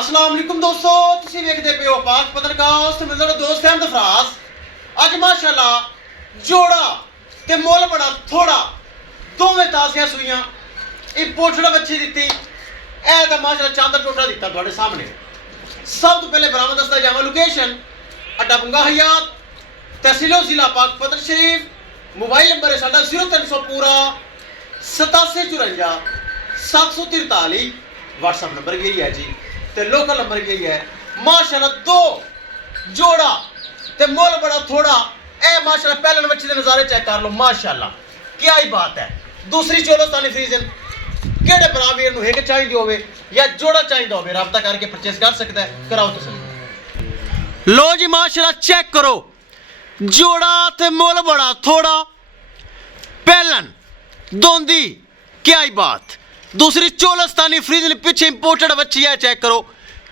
अस्सलाम वालेकुम दोस्तों, तुसीं वेखदे पे हो पाक पत्रकास्ट ते मेरे दोस्त अहमद फराज। अज माशाअल्लाह जोड़ा ते मुल बड़ा थोड़ा दोवें ताज़ियां सूइयां इंपोर्टेड बच्ची दित्ती। ऐ तां माशाअल्लाह चांदा टोटा दित्ता तुहाडे सामने। सब तो पहले बरामद दसदा जावां लोकेशन अड्डा बंगा हयात, तहसीलो जिला पाक पतर शरीफ। मोबाइल नंबर है साडा 0300 पूरा 8754 743। व्हाट्सएप नंबर भी यही है जी, ते लोकल नंबर भी यही है। माशाल्लाह दो जोड़ा ते मुल बड़ा थोड़ा। ए माशाल्लाह पहले बच्चे के नज़ारे चेक कर लो, माशाल्लाह क्या ही बात है। दूसरी चोलोस्तानी फ्रीजन केड़े बराबर नूं हिक चाहिदी होवे या जोड़ा चाहिदा होवे राबता करके परचेस कर सकता है। कराओ तसल्ली। लो जी माशाल्लाह चेक करो, जोड़ा ते मुल बड़ा थोड़ा। पहलन दोंदी क्या ही बात। दूसरी चोलस्तानी फ्रीजन पीछे इंपोर्टेड बच्ची है, चेक करो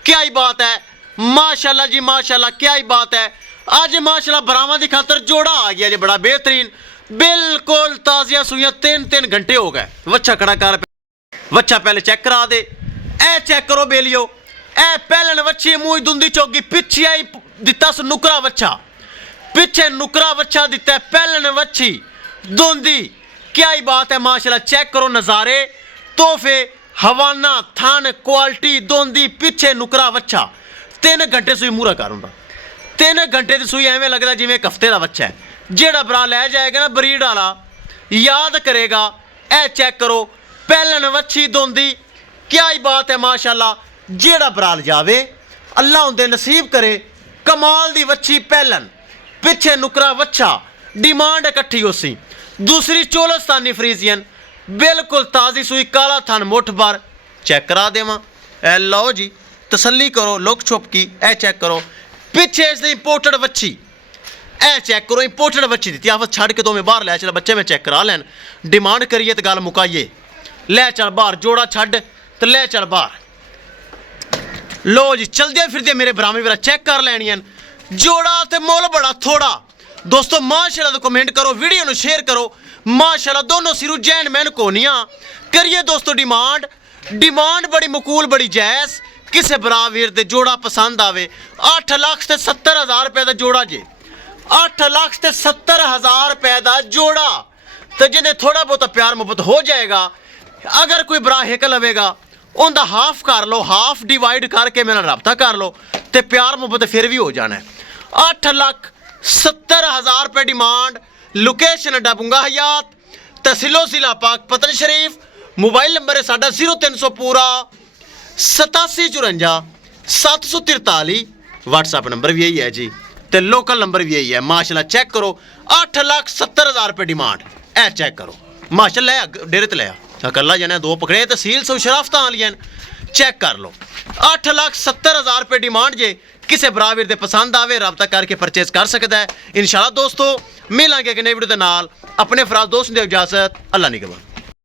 क्या ही बात है। माशाल्लाह जी माशाल्लाह क्या ही बात है। आज माशाल्लाह बरामद की खातर जोड़ा आ गया जी बड़ा बेहतरीन, बिल्कुल ताज़िया सुइयां 3 घंटे हो गए। बच्चा खड़ा कर, बच्चा पहले चेक करा दे। ए चेक करो बेलियो, ए पहलन बच्ची मुँह दुंदी चौकी पिछे आई दिता नुकरा बच्चा, पिछे नुकरा बच्चा दिता है। पहलन बच्ची दुंदी क्या ही बात है माशाल्लाह। चेक करो नज़ारे, तोहफे, हवाना, थान, क्वालिटी दोंदी पिछे नुकरा बच्चा। 3 घंटे सुई मूरा कर हुंदा। 3 घंटे की सुई एवें लगता जिवें एक हफ्ते का बच्चा है। जेड़ा भरा लै जाएगा ना ब्रीड वाला याद करेगा। ए चेक करो पहलन बच्ची दोंदी क्या ही बात है माशाल्लाह। जेड़ा भरा जावे अल्लाह उनके नसीब करे। कमाल दी बच्ची पहलन, पिछे नुकरा बच्चा, डिमांड इकट्ठी उसी। दूसरी चोलस्तानी फ्रीजियन बिल्कुल ताज़ी सुई, काला थान मुठ भर। चेक करा देव। ए लो जी तसल्ली करो, लुक छुप की। ए चेक करो पिछे इसकी इंपोर्टेड बच्ची। ए चेक करो इंपोर्टेड बच्ची दी। आफत छड़ के तो मैं बाहर लै चल, बच्चे में चेक करा लैन। डिमांड करिए तो गल मुकाइए। लै चल बाहर, जोड़ा छड़ तो लै चल बाहर। लो जी चलदे फिरदे मेरे बरामी मेरा चेक कर लैनियां। जोड़ा तो मुल बड़ा थोड़ा। दोस्तों माशाल्लाह तो कमेंट करो, वीडियो को शेयर करो। माशाल्लाह दोनों सिरू जैन मैन कोनियां करिए दोस्तों। डिमांड बड़ी मकूल, बड़ी जायज़। किसे बराबर दे जोड़ा पसंद आवे। 8,70,000 रुपए का जोड़ा जे, 8,70,000 रुपए का जोड़ा। तो जिन्हें थोड़ा बहुत प्यार मुहब्बत हो जाएगा, अगर कोई बरा हिक लवेगा उनका हाफ कर लो, हाफ डिवाइड करके मेरा रबता कर लो, तो प्यार मुहब्बत फिर भी हो जाना है। 8,70,000 रुपए डिमांड। लोकेशन अड्डा बंगा हयात, तहसीलो जिला पाक पतन शरीफ। मोबाइल नंबर है साडा 0300 पूरा 8754 743। व्हाट्सएप नंबर भी यही है जी, तो लोकल नंबर भी यही है। माशाल्लाह चेक करो 8,70,000 रुपए डिमांड। ए चेक करो माशाल्लाह डेरे ते लिया कला जाने दो पकड़े तहसील सौ शराफत आलियां। चेक कर लो 8,70,000 रुपए डिमांड जे। किसे बराबर दे पसंद आवे रबता करके परचेज कर सकता है। इंशाल्लाह दोस्तों मिलांगे एक नई वीडियो दे नाल। अपने फराज दोस्त दे इजाजत, अल्लाह निगहबान।